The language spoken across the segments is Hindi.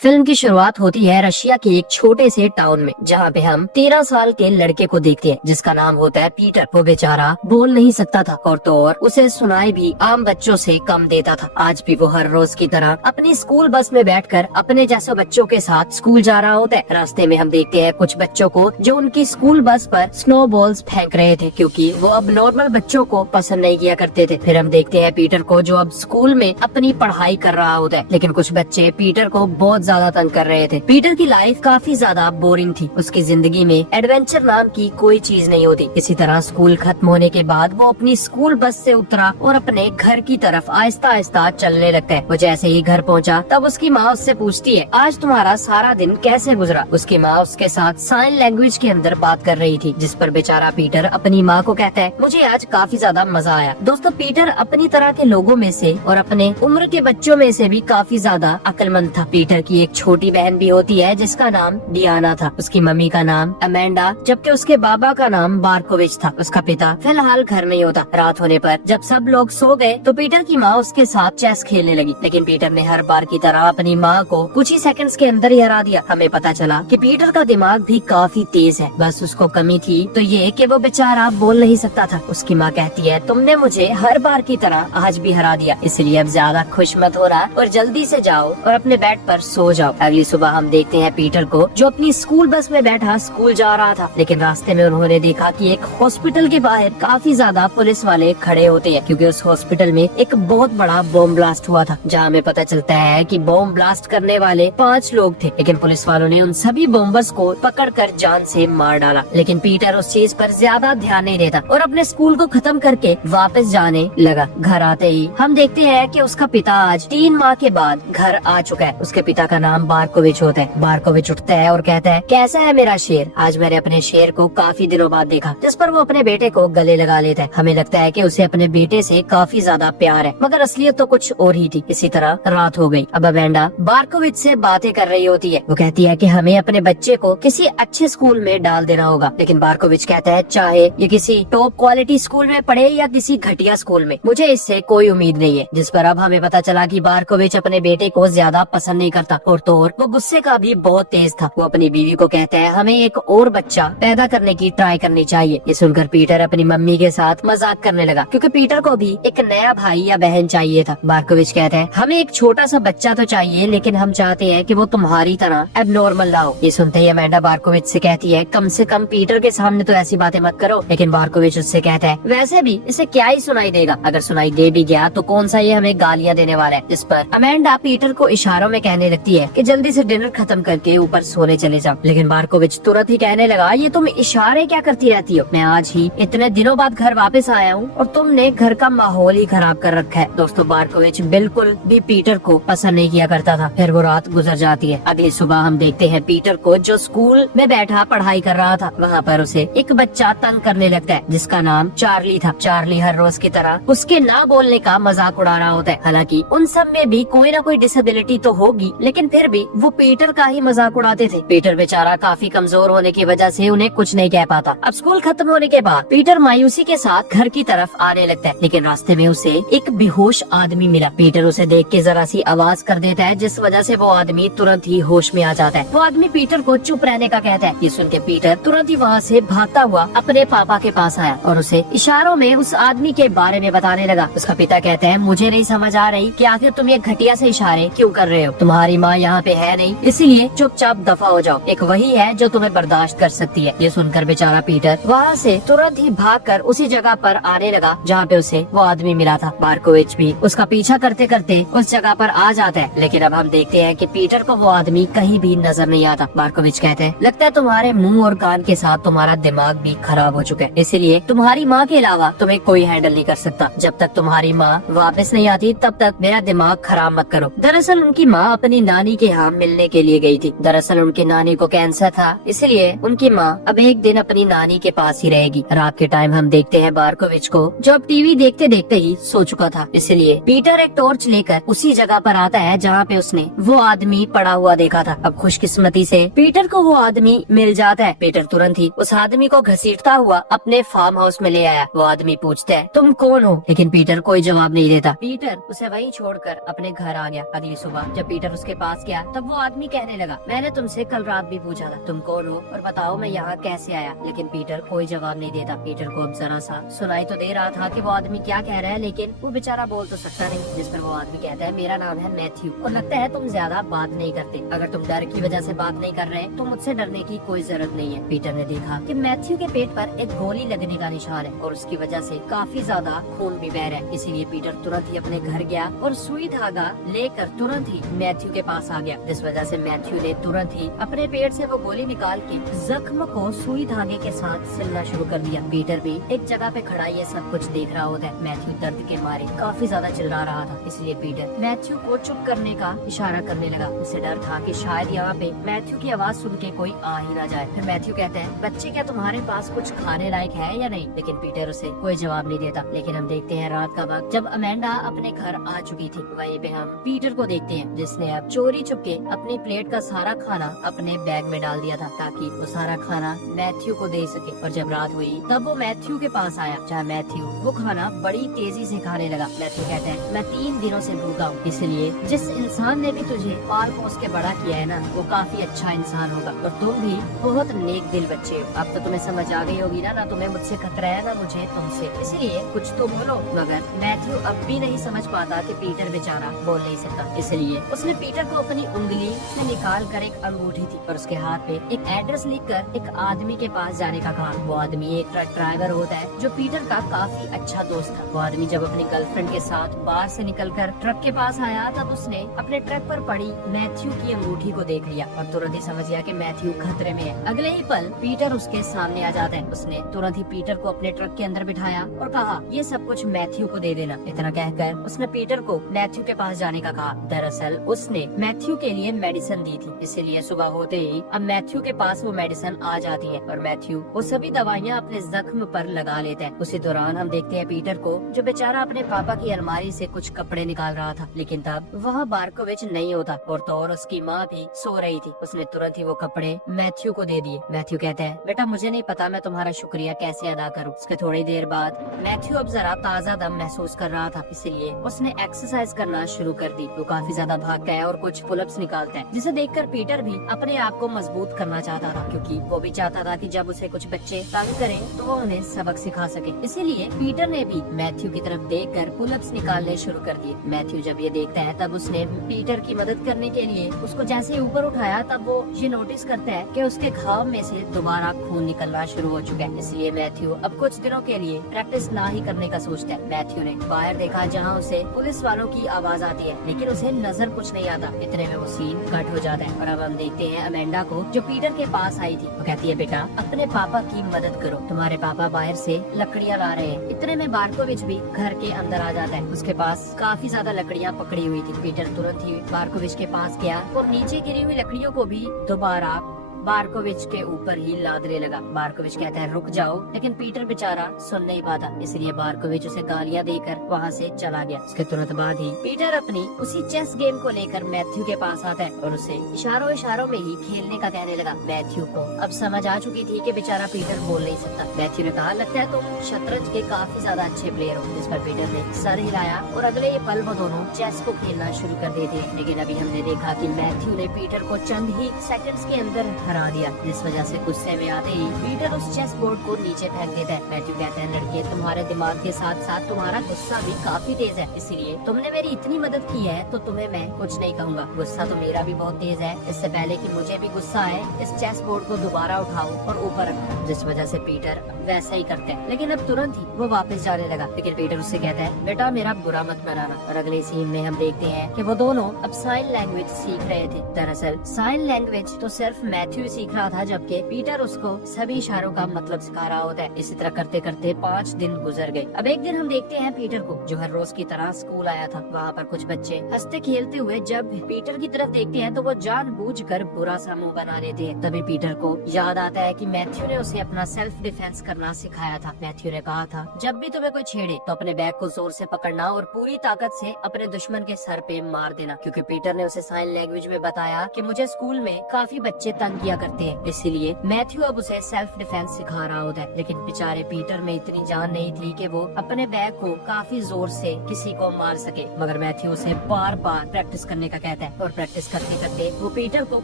फिल्म की शुरुआत होती है रशिया के एक छोटे से टाउन में, जहाँ पे हम 13 साल के लड़के को देखते हैं जिसका नाम होता है पीटर। वो बेचारा बोल नहीं सकता था और तो और उसे सुनाई भी आम बच्चों से कम देता था। आज भी वो हर रोज की तरह अपनी स्कूल बस में बैठकर अपने जैसे बच्चों के साथ स्कूल जा रहा होता है। रास्ते में हम देखते हैं कुछ बच्चों को जो उनकी स्कूल बस पर स्नो बॉल्स फेंक रहे थे, क्योंकि वो अब नॉर्मल बच्चों को पसंद नहीं किया करते थे। फिर हम देखते हैं पीटर को जो अब स्कूल में अपनी पढ़ाई कर रहा होता है, लेकिन कुछ बच्चे पीटर को बहुत ज्यादा तंग कर रहे थे। पीटर की लाइफ काफी ज्यादा बोरिंग थी। उसकी जिंदगी में एडवेंचर नाम की कोई चीज नहीं होती। इसी तरह स्कूल खत्म होने के बाद वो अपनी स्कूल बस से उतरा और अपने घर की तरफ आहिस्ता आहिस्ता चलने लगता है। वो जैसे ही घर पहुंचा तब उसकी माँ उससे पूछती है, आज तुम्हारा सारा दिन कैसे गुजरा। उसकी माँ उसके साथ साइन लैंग्वेज के अंदर बात कर रही थी, जिस पर बेचारा पीटर अपनी माँ को कहता है, मुझे आज काफी ज्यादा मजा आया। दोस्तों, पीटर अपनी तरह के लोगों में से और अपने उम्र के बच्चों में से भी काफी ज्यादा अक्लमंद था। पीटर की एक छोटी बहन भी होती है जिसका नाम डियाना था। उसकी मम्मी का नाम अमेंडा, जबकि उसके बाबा का नाम बारकोविच था। उसका पिता फिलहाल घर नहीं होता। रात होने पर जब सब लोग सो गए तो पीटर की माँ उसके साथ चेस खेलने लगी, लेकिन पीटर ने हर बार की तरह अपनी माँ को कुछ ही सेकंड्स के अंदर ही हरा दिया। हमें पता चला कि पीटर का दिमाग भी काफी तेज है, बस उसको कमी थी तो ये कि वो बेचारा बोल नहीं सकता था। उसकी माँ कहती है, तुमने मुझे हर बार की तरह आज भी हरा दिया, इसलिए अब ज्यादा खुश मत हो रहा और जल्दी से जाओ और अपने बेड पर सो जाओ। अगली सुबह हम देखते हैं पीटर को जो अपनी स्कूल बस में बैठा स्कूल जा रहा था, लेकिन रास्ते में उन्होंने देखा कि एक हॉस्पिटल के बाहर काफी ज्यादा पुलिस वाले खड़े होते हैं, क्योंकि उस हॉस्पिटल में एक बहुत बड़ा बॉम्ब ब्लास्ट हुआ था, जहाँ हमें पता चलता है कि बॉम्ब ब्लास्ट करने वाले 5 लोग थे, लेकिन पुलिस वालों ने उन सभी बॉम्बर्स को पकड़कर जान से मार डाला। लेकिन पीटर उस चीज पर ज्यादा ध्यान नहीं देता और अपने स्कूल को खत्म करके वापस जाने लगा। घर आते ही हम देखते हैं कि उसका पिता आज 3 माह के बाद घर आ चुका है। उसके पिता का नाम बारकोविच होता है। बारकोविच उठता है और कहता है, कैसा है मेरा शेर? आज मैंने अपने शेर को काफी दिनों बाद देखा। जिस पर वो अपने बेटे को गले लगा लेता है। हमें लगता है कि उसे अपने बेटे से काफी ज्यादा प्यार है, मगर असलियत तो कुछ और ही थी। इसी तरह रात हो गई। अब अमेंडा बारकोविच से बातें कर रही होती है। वो कहती है कि हमें अपने बच्चे को किसी अच्छे स्कूल में डाल देना होगा, लेकिन बारकोविच कहता है, चाहे ये किसी टॉप क्वालिटी स्कूल में पढ़े या किसी घटिया स्कूल में, मुझे इससे कोई उम्मीद नहीं है। जिस पर अब हमें पता चला कि बारकोविच अपने बेटे को ज्यादा पसंद नहीं करता और तो और वो गुस्से का भी बहुत तेज था। वो अपनी बीवी को कहता है, हमें एक और बच्चा पैदा करने की ट्राई करनी चाहिए। ये सुनकर पीटर अपनी मम्मी के साथ मजाक करने लगा, क्योंकि पीटर को भी एक नया भाई या बहन चाहिए था। बारकोविच कहता है, हमें एक छोटा सा बच्चा तो चाहिए, लेकिन हम चाहते हैं कि वो तुम्हारी तरह एबनॉर्मल ना हो। ये सुनते ही अमेंडा बारकोविच से कहती है, कम से कम पीटर के सामने तो ऐसी बातें मत करो। लेकिन बारकोविच उससे कहता है, वैसे भी इसे क्या ही सुनाई देगा, अगर सुनाई दे भी गया तो कौन सा ये हमें गालियाँ देने वाला है। इस पर अमेंडा पीटर को इशारों में कहने लगती है कि जल्दी से डिनर खत्म करके ऊपर सोने चले जाओ। लेकिन बारकोविच तुरंत ही कहने लगा, ये तुम इशारे क्या करती रहती हो? मैं आज ही इतने दिनों बाद घर वापस आया हूँ और तुमने घर का माहौल ही खराब कर रखा है। दोस्तों, बारकोविच बिल्कुल भी पीटर को पसंद नहीं किया करता था। फिर वो रात गुजर जाती है। अगली सुबह हम देखते हैं पीटर को जो स्कूल में बैठा पढ़ाई कर रहा था। वहाँ पर उसे एक बच्चा तंग करने लगता है जिसका नाम चार्ली था। चार्ली हर रोज की तरह उसके ना बोलने का मजाक उड़ा रहा होता है। हालांकि उन सब में भी कोई ना कोई डिसेबिलिटी तो होगी, लेकिन फिर भी वो पीटर का ही मजाक उड़ाते थे। पीटर बेचारा काफी कमजोर होने की वजह से उन्हें कुछ नहीं कह पाता। अब स्कूल खत्म होने के बाद पीटर मायूसी के साथ घर की तरफ आने लगता है, लेकिन रास्ते में उसे एक बेहोश आदमी मिला। पीटर उसे देख के जरा सी आवाज कर देता है, जिस वजह से वो आदमी तुरंत ही होश में आ जाता है। वो आदमी पीटर को चुप रहने का कहता है। ये सुन के पीटर तुरंत ही वहाँ से भागता हुआ अपने पापा के पास आया और उसे इशारों में उस आदमी के बारे में बताने लगा। उसका पिता कहता है, मुझे नहीं समझ आ रही कि आखिर तुम ये घटिया से इशारे क्यों कर रहे हो? तुम्हारी माँ यहाँ पे है नहीं, इसीलिए चुपचाप दफा हो जाओ। एक वही है जो तुम्हें बर्दाश्त कर सकती है। ये सुनकर बेचारा पीटर वहाँ से तुरंत ही भागकर उसी जगह पर आने लगा जहाँ पे उसे वो आदमी मिला था। बारकोविच भी उसका पीछा करते करते उस जगह पर आ जाता है, लेकिन अब हम देखते हैं कि पीटर को वो आदमी कहीं भी नजर नहीं आता। बारकोविच कहते हैं, लगता है तुम्हारे मुंह और कान के साथ तुम्हारा दिमाग भी खराब हो चुका है, इसलिए तुम्हारी माँ के अलावा तुम्हें कोई हैंडल नहीं कर सकता। जब तक तुम्हारी माँ वापस नहीं आती तब तक मेरा दिमाग खराब मत करो। दरअसल उनकी माँ अपनी नानी के यहाँ मिलने के लिए गई थी। दरअसल उनकी नानी को कैंसर था, इसलिए उनकी माँ अब एक दिन अपनी नानी के पास ही रहेगी। रात के टाइम हम देखते हैं बारकोविच को जो अब टीवी देखते देखते ही सो चुका था, इसलिए पीटर एक टॉर्च लेकर उसी जगह पर आता है जहाँ पे उसने वो आदमी पड़ा हुआ देखा था। अब खुशकिस्मती से पीटर को वो आदमी मिल जाता है। पीटर तुरंत ही उस आदमी को घसीटता हुआ अपने फार्म हाउस में ले आया। वो आदमी पूछता है, तुम कौन हो? लेकिन पीटर कोई जवाब नहीं देता। पीटर उसे वहीं छोड़कर अपने घर आ गया। अगली सुबह जब पीटर उसके पास पास गया तब वो आदमी कहने लगा, मैंने तुमसे कल रात भी पूछा था तुम कौन हो और बताओ मैं यहाँ कैसे आया। लेकिन पीटर कोई जवाब नहीं देता। पीटर को अब जरा सा सुनाई तो दे रहा था कि वो आदमी क्या कह रहा है, लेकिन वो बेचारा बोल तो सकता नहीं। जिस पर वो आदमी कहता है, मेरा नाम है मैथ्यू और लगता है तुम ज्यादा बात नहीं करते। अगर तुम डर की वजह से बात नहीं कर रहे तो मुझसे डरने की कोई जरूरत नहीं है। पीटर ने देखा कि मैथ्यू के पेट पर एक गोली लगने का निशान है और उसकी वजह से काफी ज्यादा खून भी बह रहा है। इसीलिए पीटर तुरंत ही अपने घर गया और सुई धागा लेकर तुरंत ही मैथ्यू के पास आ गया। जिस वजह से मैथ्यू ने तुरंत ही अपने पेट से वो गोली निकाल के जख्म को सुई धागे के साथ सिलना शुरू कर दिया। पीटर भी एक जगह पे खड़ा ये सब कुछ देख रहा होता है। मैथ्यू दर्द के मारे काफी ज्यादा चिल्ला रहा था, इसलिए पीटर मैथ्यू को चुप करने का इशारा करने लगा। उसे डर था कि शायद यहाँ पे मैथ्यू की आवाज सुन के कोई आ ही ना जाए। फिर मैथ्यू कहता है, बच्चे क्या तुम्हारे पास कुछ खाने लायक है या नहीं? लेकिन पीटर उसे कोई जवाब नहीं देता। लेकिन हम देखते हैं रात का वक्त जब अमेंडा अपने घर आ चुकी थी। वहीं पे हम पीटर को देखते हैं जिसने अब चोरी छुपके अपनी प्लेट का सारा खाना अपने बैग में डाल दिया था ताकि वो सारा खाना मैथ्यू को दे सके। और जब रात हुई तब वो मैथ्यू के पास आया जहाँ मैथ्यू वो खाना बड़ी तेजी से खाने लगा। मैथ्यू कहता है, मैं 3 दिनों से भूखा हूँ, इसलिए जिस इंसान ने भी तुझे पाल पोस के बड़ा किया है ना वो काफी अच्छा इंसान होगा और तुम भी बहुत नेक दिल बच्चे हो। अब तो तुम्हें समझ आ गई होगी ना तुम्हें मुझसे खतरा है ना मुझे तुमसे, इसलिए कुछ तो बोलो। मगर मैथ्यू अब भी नहीं समझ पाता कि पीटर बेचारा बोल नहीं सकता, इसलिए उसने पीटर को अपनी उंगली से निकाल कर एक अंगूठी थी और उसके हाथ पे एक एड्रेस लिखकर एक आदमी के पास जाने का कहा। वो आदमी एक ट्रक ड्राइवर होता है जो पीटर का काफी अच्छा दोस्त था। वो आदमी जब अपनी गर्लफ्रेंड के साथ बाहर से निकलकर ट्रक के पास आया तब उसने अपने ट्रक पर पड़ी मैथ्यू की अंगूठी को देख लिया और तुरंत ही समझ गया कि मैथ्यू खतरे में है। अगले ही पल पीटर उसके सामने आ जाता है। उसने तुरंत ही पीटर को अपने ट्रक के अंदर बिठाया और कहा, ये सब कुछ मैथ्यू को दे देना। इतना कहकर उसने पीटर को मैथ्यू के पास जाने का कहा। दरअसल उसने मैथ्यू के लिए मेडिसिन दी थी, इसीलिए सुबह होते ही अब मैथ्यू के पास वो मेडिसिन आ जाती है और मैथ्यू वो सभी दवाइयाँ अपने जख्म पर लगा लेता है। उसी दौरान हम देखते हैं पीटर को जो बेचारा अपने पापा की अलमारी से कुछ कपड़े निकाल रहा था, लेकिन तब वह बार्कोविच नहीं होता और तो और उसकी माँ भी सो रही थी। उसने तुरंत ही वो कपड़े मैथ्यू को दे दिए। मैथ्यू कहता है, बेटा मुझे नहीं पता मैं तुम्हारा शुक्रिया कैसे अदा करूँ। उसके थोड़ी देर बाद मैथ्यू अब जरा ताज़ा दम महसूस कर रहा था, इसलिए उसने एक्सरसाइज करना शुरू कर दी। वो काफी ज्यादा भागता है और कुछ पुलअप्स निकालता है, जिसे देखकर पीटर भी अपने आप को मजबूत करना चाहता था, क्योंकि वो भी चाहता था कि जब उसे कुछ बच्चे तंग करें तो वो उन्हें सबक सिखा सके। इसीलिए पीटर ने भी मैथ्यू की तरफ देखकर पुलअप्स निकालने शुरू कर दिए। मैथ्यू जब ये देखता है तब उसने पीटर की मदद करने के लिए उसको जैसे ऊपर उठाया तब वो ये नोटिस करता है कि उसके घाव में से दोबारा खून निकलना शुरू हो चुका है। इसलिए मैथ्यू अब कुछ दिनों के लिए प्रैक्टिस ना ही करने का सोचता है। मैथ्यू ने बाहर देखा जहाँ उसे पुलिस वालों की आवाज आती है, लेकिन उसे नजर कुछ नहीं आता। इतने में वो सीन कट हो जाता है और अब हम देखते हैं अमेंडा को जो पीटर के पास आई थी। वो कहती है, बेटा अपने पापा की मदद करो, तुम्हारे पापा बाहर से लकड़ियाँ ला रहे हैं। इतने में बार्कोविच भी घर के अंदर आ जाता है। उसके पास काफी ज्यादा लकड़ियाँ पकड़ी हुई थी। पीटर तुरंत ही बार्कोविच के पास गया और नीचे गिरी हुई लकड़ियों को भी दोबारा बार्कोविच के ऊपर ही लादने लगा। बार्कोविच कहता है, रुक जाओ, लेकिन पीटर बेचारा सुन नहीं पाता, इसलिए बार्कोविच उसे गालियां देकर वहाँ से चला गया। उसके तुरंत बाद ही पीटर अपनी उसी चेस गेम को लेकर मैथ्यू के पास आता है और उसे इशारों में ही खेलने का कहने लगा। मैथ्यू को अब समझ आ चुकी थी कि बेचारा पीटर बोल नहीं सकता। मैथ्यू ने कहा, लगता है तुम शतरंज के काफी ज्यादा अच्छे प्लेयर हो। जिस पर पीटर ने सर हिलाया और अगले ही पल वो दोनों चेस को खेलना शुरू कर देते। लेकिन अभी हमने देखा कि मैथ्यू ने पीटर को चंद ही सेकंड्स के अंदर हरा दिया, जिस वजह से गुस्से में आते ही पीटर उस चेस बोर्ड को नीचे फेंक देता है। मैथ्यू कहता है, लड़के तुम्हारे दिमाग के साथ साथ तुम्हारा गुस्सा भी काफी तेज है, इसलिए तुमने मेरी इतनी मदद की है तो तुम्हें मैं कुछ नहीं कहूँगा। गुस्सा तो मेरा भी बहुत तेज है, इससे पहले कि मुझे भी गुस्सा आए इस चेस बोर्ड को दोबारा उठाओ और ऊपर रखो। जिस वजह से पीटर वैसा ही करते हैं, लेकिन अब तुरंत ही वो वापस जाने लगा। लेकिन पीटर उससे कहता है, बेटा मेरा बुरा मत बनाना। और अगले सीन में हम देखते हैं कि वो दोनों अब साइन लैंग्वेज सीख रहे थे। दरअसल साइन लैंग्वेज तो सिर्फ मैथ्यू सीख रहा था, जबकि पीटर उसको सभी इशारों का मतलब सिखा रहा होता है। इसी तरह करते करते 5 दिन गुजर गए। अब एक दिन हम देखते हैं पीटर को जो हर रोज की तरह स्कूल आया था। वहाँ पर कुछ बच्चे हंसते खेलते हुए जब पीटर की तरफ देखते हैं तो वो जानबूझकर बुरा सा मुंह बना लेते हैं। तभी पीटर को याद आता है कि मैथ्यू ने उसे अपना सेल्फ डिफेंस करना सिखाया था। मैथ्यू ने कहा था, जब भी तुम्हें कोई छेड़े तो अपने बैग को जोर से पकड़ना और पूरी ताकत से अपने दुश्मन के सर पे मार देना। क्योंकि पीटर ने उसे साइन लैंग्वेज में बताया कि मुझे स्कूल में काफी बच्चे तंग किया किया करते हैं। इसीलिए मैथ्यू अब उसे सेल्फ डिफेंस सिखा रहा होता है, लेकिन बेचारे पीटर में इतनी जान नहीं थी कि वो अपने बैग को काफी जोर से किसी को मार सके। मगर मैथ्यू उसे बार बार प्रैक्टिस करने का कहता है और प्रैक्टिस करते करते वो पीटर को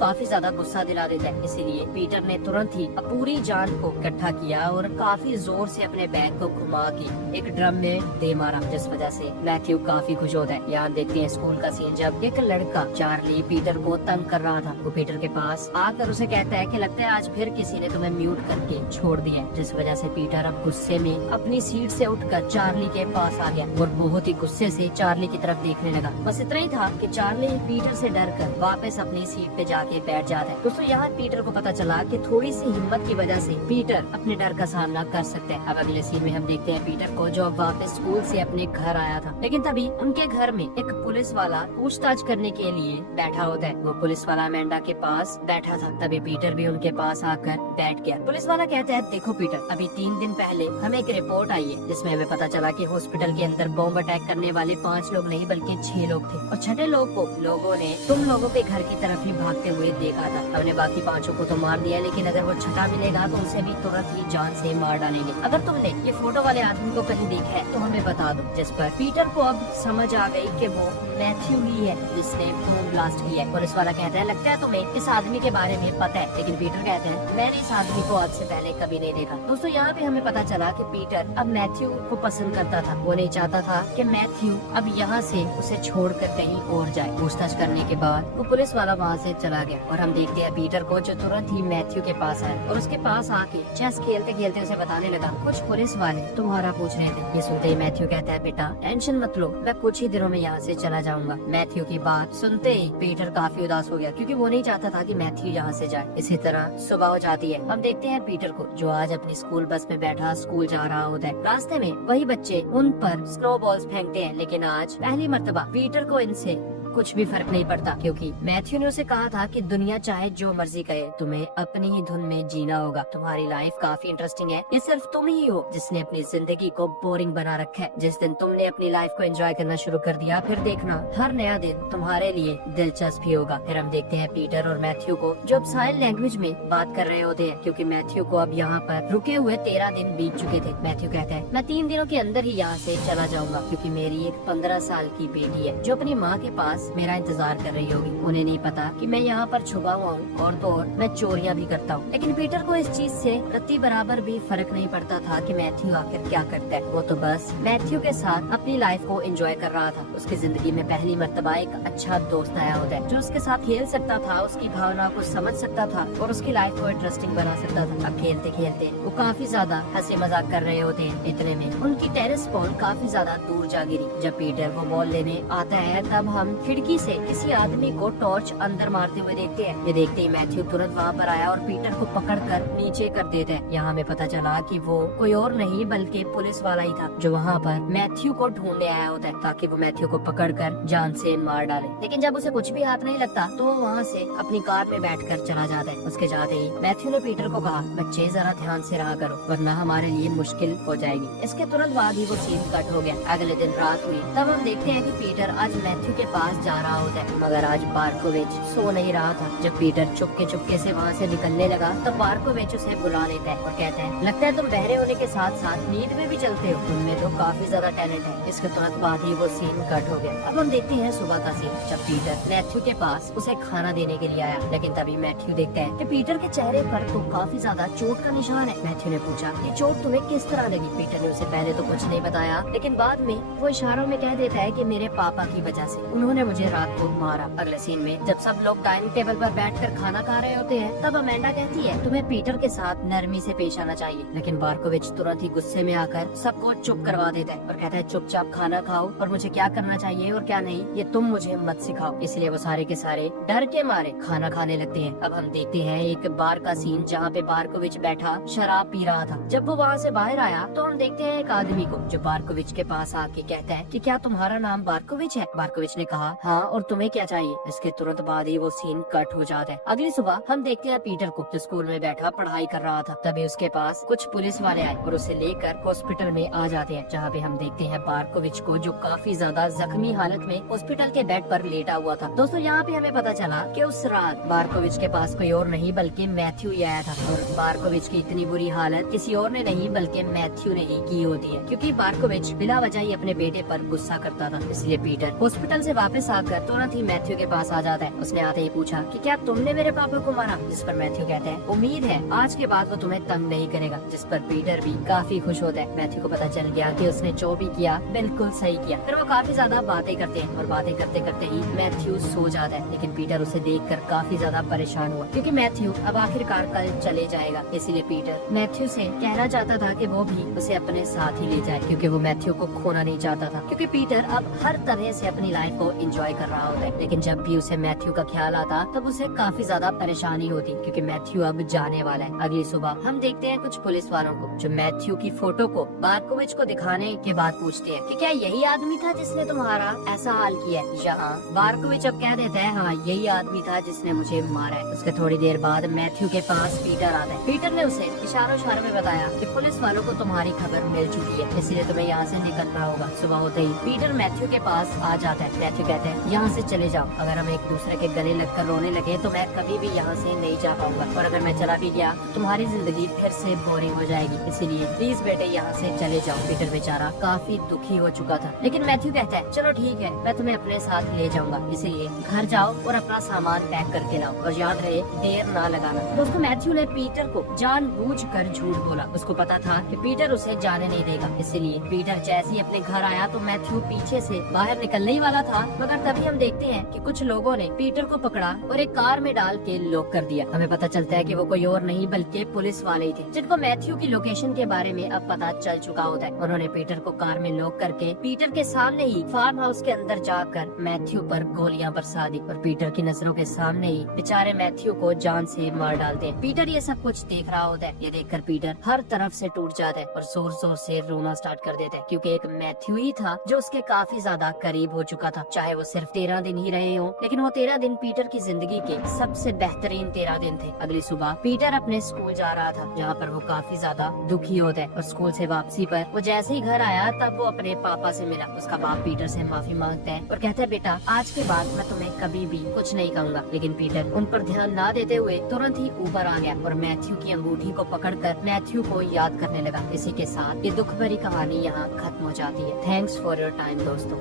काफी ज्यादा गुस्सा दिला देता है। इसीलिए पीटर ने तुरंत ही पूरी जान को इकट्ठा किया और काफी जोर से अपने बैग को घुमा के एक ड्रम में दे मारा, जिस वजह से मैथ्यू काफी खुश होता है। यहाँ देखते हैं स्कूल का सीन, जब एक लड़का चार्ली पीटर को तंग कर रहा था। वो पीटर के पास आकर उसे कहता है कि लगता है आज फिर किसी ने तुम्हें म्यूट करके छोड़ दिया, जिस वजह से पीटर अब गुस्से में अपनी सीट से उठकर चार्ली के पास आ गया और बहुत ही गुस्से से चार्ली की तरफ देखने लगा। बस इतना ही था कि चार्ली पीटर से डरकर वापस अपनी सीट पे जाके बैठ जाता है। दोस्तों यहाँ पीटर को पता चला कि थोड़ी सी हिम्मत की वजह से पीटर अपने डर का सामना कर सकते हैं। अब अगले सीन में हम देखते हैं पीटर को जो वापस स्कूल से अपने घर आया था, लेकिन तभी उनके घर में एक पुलिस वाला पूछताछ करने के लिए बैठा होता है। वो पुलिस वाला अमेंडा के पास बैठा था, तभी पीटर भी उनके पास आकर बैठ गया। पुलिस वाला कहता है, देखो पीटर, अभी 3 दिन पहले हमें एक रिपोर्ट आई है जिसमें हमें पता चला कि हॉस्पिटल के अंदर बॉम्ब अटैक करने वाले 5 लोग नहीं बल्कि 6 लोग थे और 6ठे लोग को लोगों ने तुम लोगों के घर की तरफ ही भागते हुए देखा था। हमने बाकी 5 को तो मार दिया, लेकिन अगर वो 6ठा मिलेगा तो उसे भी तुरंत ही जान से मार डालेंगे। अगर तुमने ये फोटो वाले आदमी को कहीं देखा है तो हमें बता दो। जिस पर पीटर को अब समझ आ गई कि वो मैथ्यू ही है जिसने बम ब्लास्ट किया है। पुलिस वाला कहता है, लगता है तुम्हें इस आदमी के बारे में पता है, लेकिन पीटर कहते हैं, मैंने इस आदमी को आज से पहले कभी नहीं देखा। दोस्तों यहाँ पे हमें पता चला कि पीटर अब मैथ्यू को पसंद करता था। वो नहीं चाहता था कि मैथ्यू अब यहाँ से उसे छोड़कर कहीं और जाए। पूछताछ करने के बाद वो पुलिस वाला वहाँ से चला गया और हम देखते हैं पीटर को जो तुरंत ही मैथ्यू के पास आया और उसके पास आके चेस खेलते खेलते उसे बताने लगा, कुछ पुलिस वाले तुम्हारा पूछ रहे थे। ये सुनते ही मैथ्यू कहता है, बेटा टेंशन मत लो, मैं कुछ ही दिनों में यहाँ से चला जाऊंगा। मैथ्यू की बात सुनते ही पीटर काफी उदास हो गया, क्योंकि वो नहीं चाहता था कि मैथ्यू यहाँ से जाए। इसी तरह सुबह हो जाती है। हम देखते हैं पीटर को जो आज अपनी स्कूल बस में बैठा स्कूल जा रहा होता है। रास्ते में वही बच्चे उन पर स्नोबॉल्स फेंकते हैं, लेकिन आज पहली मर्तबा पीटर को इनसे कुछ भी फर्क नहीं पड़ता, क्योंकि मैथ्यू ने उसे कहा था कि दुनिया चाहे जो मर्जी करे, तुम्हें अपनी ही धुन में जीना होगा। तुम्हारी लाइफ काफी इंटरेस्टिंग है, ये सिर्फ तुम ही हो जिसने अपनी जिंदगी को बोरिंग बना रखा है। जिस दिन तुमने अपनी लाइफ को एंजॉय करना शुरू कर दिया, फिर देखना हर नया दिन तुम्हारे लिए दिलचस्प ही होगा। फिर हम देखते हैं पीटर और मैथ्यू को जो अब साइन लैंग्वेज में बात कर रहे होते हैं, क्योंकि मैथ्यू को अब यहाँ पर रुके हुए 13 दिन बीत चुके थे। मैथ्यू कहता है, मैं 3 दिनों के अंदर ही यहाँ से चला जाऊंगा, क्योंकि मेरी एक 15 साल की बेटी है जो अपनी माँ के पास मेरा इंतजार कर रही होगी। उन्हें नहीं पता कि मैं यहाँ पर छुपा हुआ हूँ और तो और मैं चोरियाँ भी करता हूँ। लेकिन पीटर को इस चीज से रत्ती बराबर भी फर्क नहीं पड़ता था कि मैथ्यू आखिर क्या करता है। वो तो बस मैथ्यू के साथ अपनी लाइफ को एंजॉय कर रहा था। उसकी जिंदगी में पहली मर्तबा एक अच्छा दोस्त आया होता है जो उसके साथ खेल सकता था, उसकी भावना को समझ सकता था और उसकी लाइफ को इंटरेस्टिंग बना सकता था। अब खेलते खेलते वो काफी ज्यादा हंसी मजाक कर रहे होते हैं। इतने में उनकी टेरेस बॉल काफी ज्यादा दूर जा गिरी। जब पीटर वो बॉल लेने आता है, तब हम खिड़की से किसी आदमी को टॉर्च अंदर मारते हुए देखते हैं। ये देखते ही मैथ्यू तुरंत वहाँ पर आया और पीटर को पकड़कर नीचे कर देता है। यहाँ हमें पता चला कि वो कोई और नहीं बल्कि पुलिस वाला ही था जो वहाँ पर मैथ्यू को ढूंढने आया होता है, ताकि वो मैथ्यू को पकड़कर जान से मार डाले। लेकिन जब उसे कुछ भी हाथ नहीं लगता तो वो वहाँ से अपनी कार में बैठकर चला जाता है। उसके जाते ही मैथ्यू ने पीटर को कहा, बच्चे जरा ध्यान से रहा करो वरना हमारे लिए मुश्किल हो जाएगी। इसके तुरंत बाद ही वो सीन कट हो गया। अगले दिन रात हुई, तब हम देखते हैं कि पीटर आज मैथ्यू के पास जा रहा होता है, मगर आज बार्कोविच सो नहीं रहा था। जब पीटर चुपके से वहाँ से निकलने लगा तब बार्कोविच उसे बुला लेता है और कहता है, लगता है तुम बहरे होने के साथ साथ नींद में भी चलते हो, तुममें तो काफी ज्यादा टैलेंट है। इसके तुरंत बाद ही वो सीन कट हो गया। अब हम देखते हैं सुबह का सीन, जब पीटर मैथ्यू के पास उसे खाना देने के लिए आया। लेकिन तभी मैथ्यू देखता है कि पीटर के चेहरे पर तो काफी ज्यादा चोट का निशान है। मैथ्यू ने पूछा, ये चोट तुम्हें किस तरह लगी? पीटर ने उसे पहले तो कुछ नहीं बताया, लेकिन बाद में वो इशारों में कह देता है कि मेरे पापा की वजह से उन्होंने मुझे रात को मारा। अगले सीन में जब सब लोग डाइनिंग टेबल पर बैठकर खाना खा रहे होते हैं, तब अमेंडा कहती है, तुम्हें पीटर के साथ नरमी से पेश आना चाहिए। लेकिन बार्कोविच तुरंत ही गुस्से में आकर सबको चुप करवा देता है और कहता है, चुपचाप खाना खाओ और मुझे क्या करना चाहिए और क्या नहीं ये तुम मुझे मत सिखाओ। इसलिए वो सारे के सारे डर के मारे खाना खाने लगते हैं। अब हम देखते हैं एक बार का सीन जहाँ पे बार्कोविच बैठा शराब पी रहा था। जब वो वहाँ से बाहर आया तो हम देखते हैं एक आदमी को जो बार्कोविच के पास आके कहता है कि क्या तुम्हारा नाम बार्कोविच है? बार्कोविच ने कहा, हाँ और तुम्हें क्या चाहिए। इसके तुरंत बाद ही वो सीन कट हो जाता है। अगली सुबह हम देखते हैं पीटर को जो स्कूल में बैठा पढ़ाई कर रहा था। तभी उसके पास कुछ पुलिस वाले आए और उसे लेकर हॉस्पिटल में आ जाते हैं, जहाँ पे हम देखते हैं बारकोविच को जो काफी ज्यादा जख्मी हालत में हॉस्पिटल के बेड पर लेटा हुआ था। दोस्तों यहाँ पे हमें पता चला कि उस रात बारकोविच के पास कोई और नहीं बल्कि मैथ्यू ही आया था और बारकोविच की इतनी बुरी हालत किसी और ने नहीं बल्कि मैथ्यू ने ही की होती है, क्योंकि बारकोविच बिना वजह ही अपने बेटे पर गुस्सा करता था। इसलिए पीटर हॉस्पिटल से वापस आकर तुरंत ही मैथ्यू के पास आ जाता है। उसने आते ही पूछा कि क्या तुमने मेरे पापा को मारा, जिस पर मैथ्यू कहता है उम्मीद है आज के बाद वो तुम्हें तंग नहीं करेगा, जिस पर पीटर भी काफी खुश होता है। मैथ्यू को पता चल गया कि उसने जो भी किया बिल्कुल सही किया। फिर वो काफी ज्यादा बातें करते हैं और बातें करते करते ही मैथ्यू सो जाता है। लेकिन पीटर उसे देखकर काफी ज्यादा परेशान हुआ, क्योंकि मैथ्यू अब आखिरकार कल चले जाएगा। इसीलिए पीटर मैथ्यू से कहना चाहता था कि वो भी उसे अपने साथ ही ले जाए, क्योंकि वो मैथ्यू को खोना नहीं चाहता था। क्योंकि पीटर अब हर तरह से अपनी लाइफ को एंजॉय कर रहा होता है, लेकिन जब भी उसे मैथ्यू का ख्याल आता तब उसे काफी ज्यादा परेशानी होती, क्योंकि मैथ्यू अब जाने वाला है। अगली सुबह हम देखते हैं कुछ पुलिस वालों को जो मैथ्यू की फोटो को बारकोविच को दिखाने के बाद पूछते हैं कि क्या यही आदमी था जिसने तुम्हारा ऐसा हाल किया है। यहाँ बारकोविच अब कह देता है हाँ यही आदमी था जिसने मुझे मारा है। उसके थोड़ी देर बाद मैथ्यू के पास पीटर आता है। पीटर ने उसे इशारों में बताया कि पुलिस वालों को तुम्हारी खबर मिल चुकी है, इसलिए तुम्हें यहाँ से निकलना होगा। सुबह होते ही पीटर मैथ्यू के पास आ जाता है। मैथ्यू कहते हैं यहाँ से चले जाओ, अगर हम एक दूसरे के गले लगकर रोने लगे तो मैं कभी भी यहाँ से नहीं जा पाऊंगा, और अगर मैं चला भी गया तो तुम्हारी जिंदगी फिर से बोरिंग हो जाएगी, इसीलिए प्लीज बेटे यहाँ से चले जाओ। पीटर बेचारा काफी दुखी हो चुका था, लेकिन मैथ्यू कहता है चलो ठीक है मैं तुम्हें अपने साथ ले जाऊंगा, इसलिए घर जाओ और अपना सामान पैक करके लाओ और याद रहे देर ना लगाना। दोस्तों मैथ्यू ने पीटर को जानबूझकर झूठ बोला। उसको पता था कि पीटर उसे जाने नहीं देगा, इसलिए पीटर जैसे ही अपने घर आया तो मैथ्यू पीछे से बाहर निकलने ही वाला था, मगर तभी हम देखते हैं कि कुछ लोगों ने पीटर को पकड़ा और एक कार में डाल के लॉक कर दिया। हमें पता चलता है कि वो कोई और नहीं बल्कि पुलिस वाले ही थे, जिनको मैथ्यू की लोकेशन के बारे में अब पता चल चुका होता है। उन्होंने पीटर को कार में लॉक करके पीटर के सामने ही फार्म हाउस के अंदर जाकर मैथ्यू पर गोलियां बरसा दी और पीटर की नजरों के सामने ही बेचारे मैथ्यू को जान से मार डालते हैं। पीटर ये सब कुछ देख रहा होता है। ये देखकर पीटर हर तरफ से टूट जाता है और जोर जोर से रोना स्टार्ट कर देता है, क्योंकि एक मैथ्यू ही था जो उसके काफी ज्यादा करीब हो चुका था। चाहे वो सिर्फ 13 दिन ही रहे हो, लेकिन वो 13 दिन पीटर की जिंदगी के सबसे बेहतरीन 13 दिन थे। अगली सुबह पीटर अपने स्कूल जा रहा था, जहाँ पर वो काफी ज्यादा दुखी होता है और स्कूल से वापसी पर वो जैसे ही घर आया तब वो अपने पापा से मिला। उसका बाप पीटर से माफी मांगता है और कहता है बेटा आज के बाद मैं तुम्हें कभी भी कुछ नहीं कहूँगा। लेकिन पीटर उन पर ध्यान न देते हुए तुरंत ही ऊपर आ गया और मैथ्यू की अंगूठी को पकड़कर मैथ्यू को याद करने लगा। इसी के साथ ये दुख भरी कहानी यहाँ खत्म हो जाती है। थैंक्स फॉर योर टाइम दोस्तों।